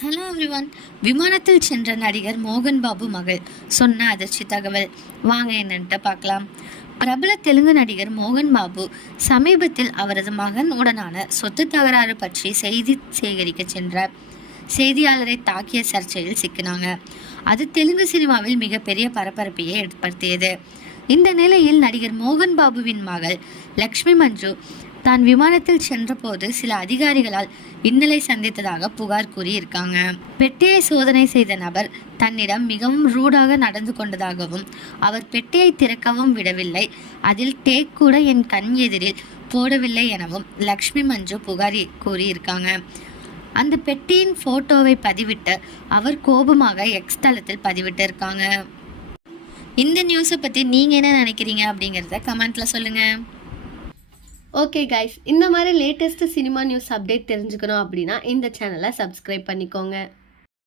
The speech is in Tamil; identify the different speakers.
Speaker 1: ஹலோ எவ்ரிவன் விமானத்தில் சென்ற நடிகர் மோகன் பாபு மகள். சொன்ன அதிர்ச்சி தகவல். வாங்க என்னன்ட்டு பார்க்கலாம். பிரபல தெலுங்கு நடிகர் மோகன் பாபு சமீபத்தில் அவரது மகன் உடனான சொத்து தகராறு பற்றி செய்தி சேகரிக்க சென்ற செய்தியாளரை தாக்கிய சர்ச்சையில் சிக்கினாங்க. அது தெலுங்கு சினிமாவில் மிகப்பெரிய பரபரப்பையே ஏற்படுத்தியது. இந்த நிலையில் நடிகர் மோகன் பாபுவின் மகள் லக்ஷ்மி மஞ்சு தான் விமானத்தில் சென்றபோது சில அதிகாரிகளால் இன்னலை சந்தித்ததாக புகார் கூறியிருக்காங்க. பெட்டியை சோதனை செய்த நபர் தன்னிடம் மிகவும் ரூடாக நடந்து கொண்டதாகவும் அவர் பெட்டியை திறக்கவும் விடவில்லை. அதில் டேக் கூட என் கண் எதிரில் போடவில்லை எனவும் லக்ஷ்மி மஞ்சு புகார் கூறியிருக்காங்க. அந்த பெட்டியின் போட்டோவை பதிவிட்டு அவர் கோபமாக எக்ஸ் தளத்தில் பதிவிட்டு இருக்காங்க இந்த நியூஸை பற்றி நீங்கள் என்ன நினைக்கிறீங்க அப்படிங்கிறத கமெண்ட்டில் சொல்லுங்கள்
Speaker 2: ஓகே கைஸ் இந்த மாதிரி லேட்டஸ்ட் சினிமா நியூஸ் அப்டேட் தெரிஞ்சுக்கணும் அப்படின்னா இந்த சேனலை சப்ஸ்கிரைப் பண்ணிக்கோங்க.